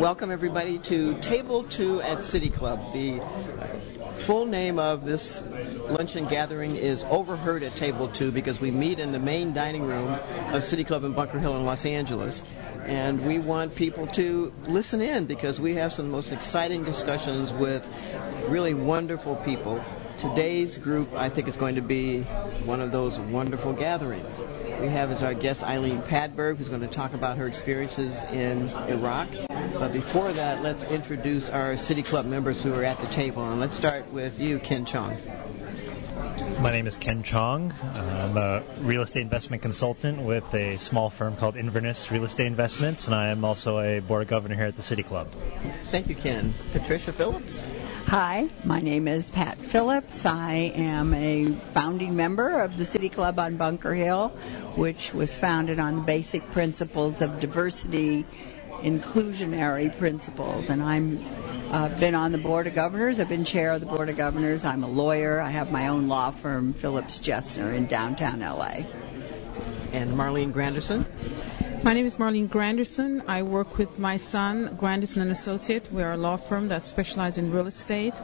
Welcome everybody to Table 2 at City Club. The full name of this luncheon gathering is Overheard at Table 2 because we meet in the main dining room of City Club in Bunker Hill in Los Angeles. And we want people to listen in because we have some of the most exciting discussions with really wonderful people. Today's group, I think, is going to be one of those wonderful gatherings. We have as our guest Eileen Padberg, who's going to talk about her experiences in Iraq. But before that, let's introduce our City Club members who are at the table. And let's start with you, Ken Chong. My name is Ken Chong. I'm a real estate investment consultant with a small firm called Inverness Real Estate Investments, and I am also a board of governor here at the City Club. Thank you, Ken. Patricia Phillips. Hi, my name is Pat Phillips. I am a founding member of the City Club on Bunker Hill, which was founded on the basic principles of diversity, inclusionary principles, and I've been on the Board of Governors. I've been chair of the Board of Governors. I'm a lawyer. I have my own law firm, Phillips Jessner, in downtown L.A. And Marlene Granderson. My name is Marlene Granderson. I work with my son, Granderson & Associate. We're a law firm that specializes in real estate.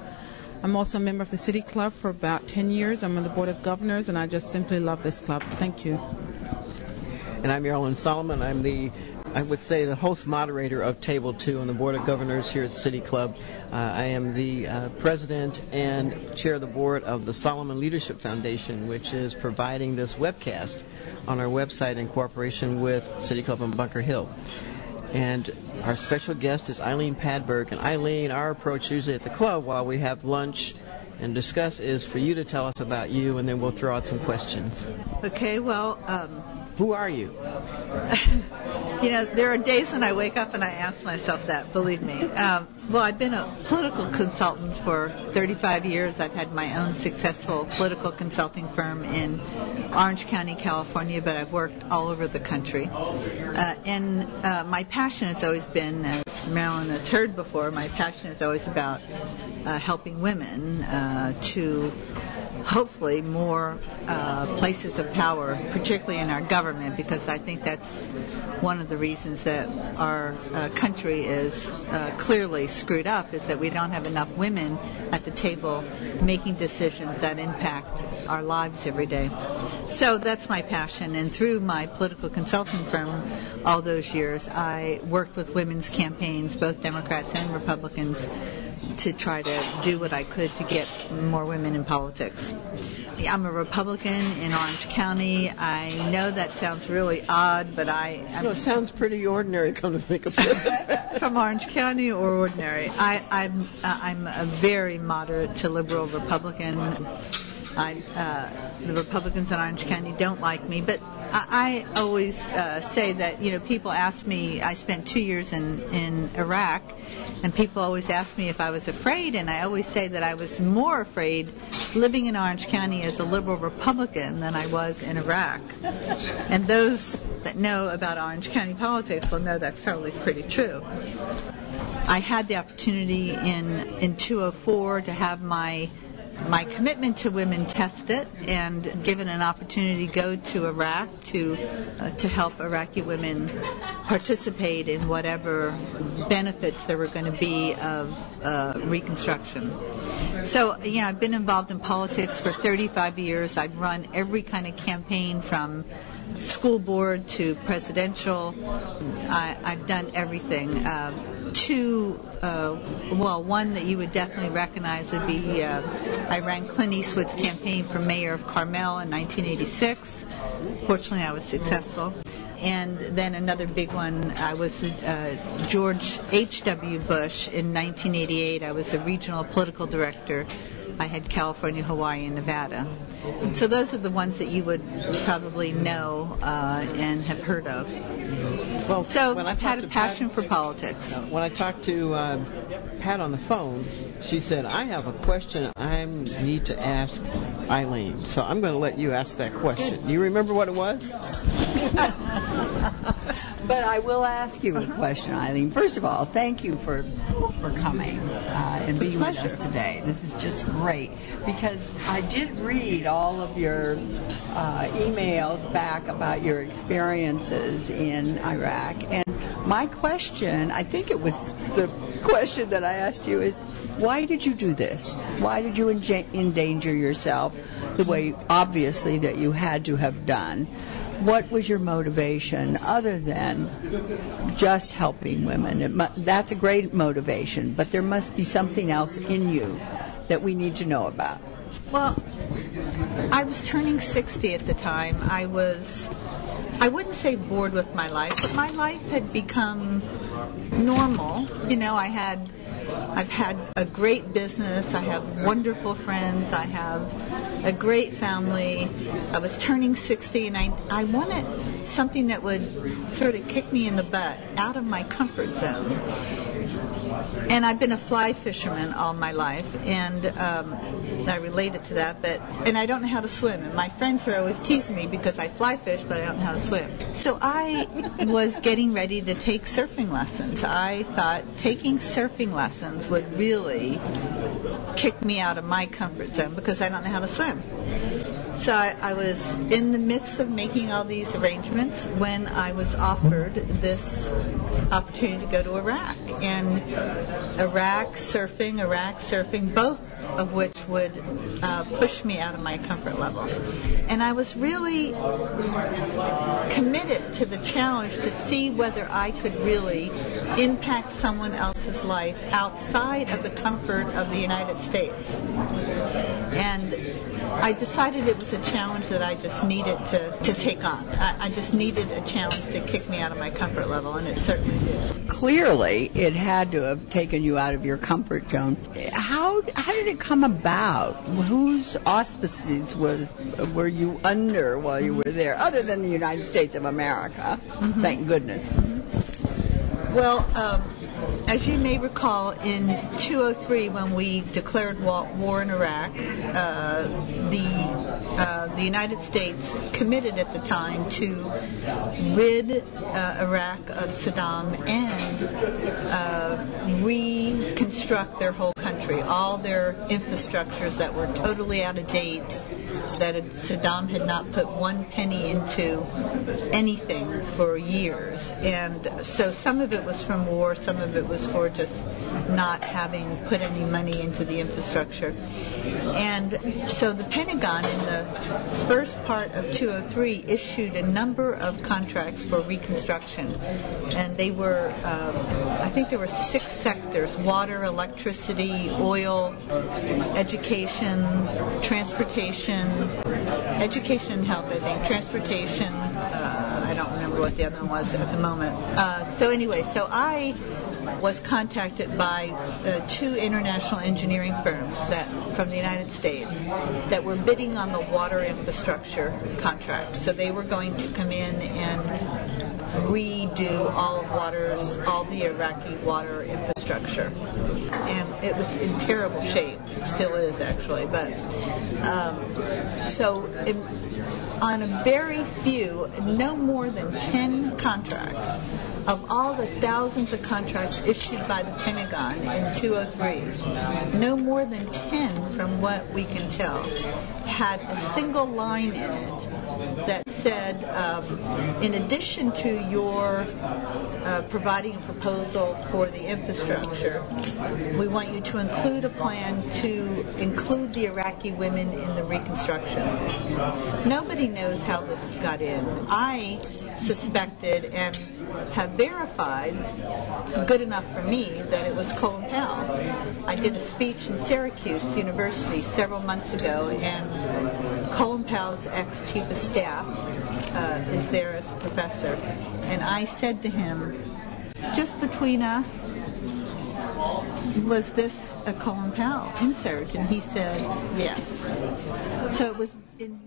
I'm also a member of the City Club for about 10 years. I'm on the Board of Governors, and I just simply love this club. Thank you. And I'm Marilyn Solomon. I'm I would say the host moderator of Table 2 on the Board of Governors here at City Club. I am the president and chair of the board of the Solomon Leadership Foundation, which is providing this webcast on our website in cooperation with City Club in Bunker Hill. And our special guest is Eileen Padberg. And Eileen, our approach usually at the club while we have lunch and discuss is for you to tell us about you, and then we'll throw out some questions. Okay, well... Who are you? You know, there are days when I wake up and I ask myself that, believe me. Well, I've been a political consultant for 35 years. I've had my own successful political consulting firm in Orange County, California, but I've worked all over the country. And my passion has always been, as Marilyn has heard before, my passion is always about helping women to hopefully more places of power, particularly in our government, because I think that's one of the reasons that our country is clearly screwed up, is that we don't have enough women at the table making decisions that impact our lives every day. So that's my passion, and through my political consulting firm all those years, I worked with women's campaigns, both Democrats and Republicans, to try to do what I could to get more women in politics. I'm a Republican in Orange County. I know that sounds really odd, but it sounds pretty ordinary, come to think of it. From Orange County or ordinary? I'm a very moderate to liberal Republican. The Republicans in Orange County don't like me, but I always say that, you know, people ask me, I spent 2 years in Iraq, and people always ask me if I was afraid, and I always say that I was more afraid living in Orange County as a liberal Republican than I was in Iraq. And those that know about Orange County politics will know that's probably pretty true. I had the opportunity in 2004 to have my commitment to women tested and given an opportunity to go to Iraq to help Iraqi women participate in whatever benefits there were going to be of reconstruction. So, yeah, I've been involved in politics for 35 years. I've run every kind of campaign from school board to presidential. I've done everything. One that you would definitely recognize would be I ran Clint Eastwood's campaign for mayor of Carmel in 1986. Fortunately, I was successful. And then another big one, I was George H.W. Bush in 1988. I was the regional political director. I had California, Hawaii, and Nevada. So those are the ones that you would probably know and have heard of. Well, so I've had a passion for politics. When I talked to Pat on the phone, she said, I have a question I need to ask Eileen. So I'm going to let you ask that question. Do you remember what it was? But I will ask you a question, Eileen. First of all, thank you for coming and being with us today. This is just great because I did read all of your emails back about your experiences in Iraq, and My question, I think it was the question that I asked you, is why did you do this? Why did you endanger yourself the way, obviously, that you had to have done? What was your motivation other than just helping women? That's a great motivation, but there must be something else in you that we need to know about. Well, I was turning 60 at the time. I wouldn't say bored with my life, but my life had become normal. You know, I've had a great business. I have wonderful friends. I have a great family. I was turning 60, and I wanted something that would sort of kick me in the butt, out of my comfort zone. And I've been a fly fisherman all my life, and I related to that. And I don't know how to swim. And my friends are always teasing me because I fly fish, but I don't know how to swim. So I was getting ready to take surfing lessons. I thought taking surfing lessons would really kick me out of my comfort zone because I don't know how to swim. So I was in the midst of making all these arrangements when I was offered this opportunity to go to Iraq. And Iraq surfing, both of which would push me out of my comfort level. And I was really committed to the challenge to see whether I could really impact someone else's life outside of the comfort of the United States. And I decided it was a challenge that I just needed to take on. I just needed a challenge to kick me out of my comfort level, and it certainly did. Clearly, it had to have taken you out of your comfort zone. How did it come about? Whose auspices were you under while you were there, other than the United States of America? Mm-hmm. Thank goodness. Mm-hmm. Well, as you may recall, in 2003, when we declared war in Iraq, the United States committed at the time to rid Iraq of Saddam and reconstruct their whole country, all their infrastructures that were totally out of date, that Saddam had not put one penny into anything for years. And so some of it was from war, some of it was for just not having put any money into the infrastructure. And so the Pentagon in the first part of 2003 issued a number of contracts for reconstruction. And they were, I think there were 6 sectors: water, electricity, oil, education, transportation, education and health, I think, transportation, I don't remember what the other one was at the moment. So I was contacted by 2 international engineering firms from the United States that were bidding on the water infrastructure contract. So they were going to come in and redo all the Iraqi water infrastructure. And it was in terrible shape. It still is, actually. But on a very few, no more than 10 contracts, of all the thousands of contracts issued by the Pentagon in 2003, no more than 10, from what we can tell, had a single line in it that said, in addition to your providing a proposal for the infrastructure, we want you to include a plan to include the Iraqi women in the reconstruction. Nobody knows how this got in. I suspected and have verified, good enough for me, that it was Colin Powell. I did a speech in Syracuse University several months ago, and Colin Powell's ex-chief of staff is there as a professor. And I said to him, just between us, was this a Colin Powell insert? And he said, yes. So it was in